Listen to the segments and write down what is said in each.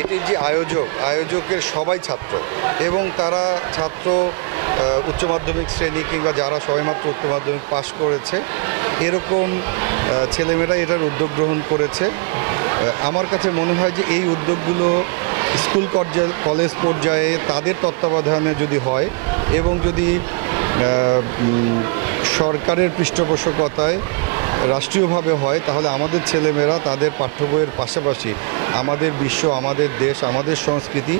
এটির যে আয়োজকের সবাই ছাত্র এবং তারা ছাত্র উচ্চ মাধ্যমিক শ্রেণী কিংবা যারা সবেমাত্র উচ্চ মাধ্যমিক পাশ করেছে এরকম ছেলেমেয়েরা এটার উদ্যোগ গ্রহণ করেছে। আমার কাছে মনে হয় যে এই উদ্যোগগুলো স্কুল পর্যায়ে কলেজ পর্যায়ে তাদের তত্ত্বাবধানে যদি হয় এবং যদি সরকারের পৃষ্ঠপোষকতায় রাষ্ট্রীয়ভাবে হয় তাহলে আমাদের ছেলেমেয়েরা তাদের পাঠ্য বইয়ের পাশাপাশি আমাদের বিশ্ব, আমাদের দেশ, আমাদের সংস্কৃতি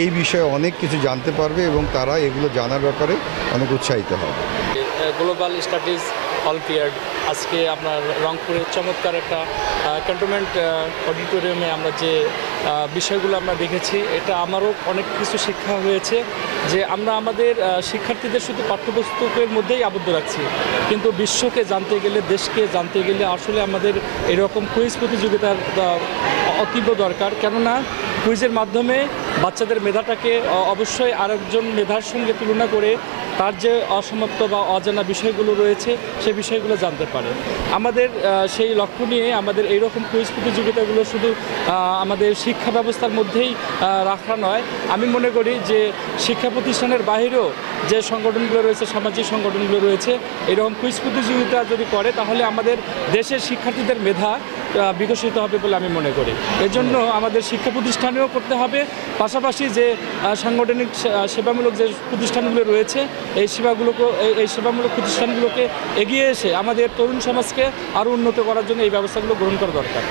এই বিষয়ে অনেক কিছু জানতে পারবে এবং তারা এগুলো জানার ব্যাপারে অনেক উৎসাহিত হবে। গ্লোবাল স্টাডিজ অলিম্পিয়াড আজকে আপনার রংপুরের চমৎকার একটা ক্যান্টনমেন্ট অডিটোরিয়ামে আমরা যে বিষয়গুলো আমরা দেখেছি, এটা আমারও অনেক কিছু শিক্ষা হয়েছে যে আমরা আমাদের শিক্ষার্থীদের শুধু পাঠ্যপুস্তকের মধ্যেই আবদ্ধ রাখছি, কিন্তু বিশ্বকে জানতে গেলে, দেশকে জানতে গেলে আসলে আমাদের এরকম কুইজ প্রতিযোগিতার অতীব দরকার। কেননা কুইজের মাধ্যমে বাচ্চাদের মেধাটাকে অবশ্যই আরেকজন মেধার সঙ্গে তুলনা করে তার যে অসমাপ্ত বা অজানা বিষয়গুলো রয়েছে সেই বিষয়গুলো জানতে পারে। আমাদের সেই লক্ষ্য নিয়ে আমাদের এইরকম কুইজ প্রতিযোগিতাগুলো শুধু আমাদের শিক্ষা ব্যবস্থার মধ্যেই রাখা নয়, আমি মনে করি যে শিক্ষা প্রতিষ্ঠানের বাইরেও যে সংগঠনগুলো রয়েছে, সামাজিক সংগঠনগুলো রয়েছে, এরকম কুইজ প্রতিযোগিতা যদি করে তাহলে আমাদের দেশের শিক্ষার্থীদের মেধা বিকশিত হবে বলে আমি মনে করি। এজন্য আমাদের শিক্ষা প্রতিষ্ঠানেও করতে হবে, পাশাপাশি যে সাংগঠনিক সেবামূলক যে প্রতিষ্ঠানগুলো রয়েছে এই সেবামূলক প্রতিষ্ঠানগুলোকে এগিয়ে এসে আমাদের তরুণ সমাজকে আরও উন্নত করার জন্য এই ব্যবস্থাগুলো গ্রহণ করা দরকার।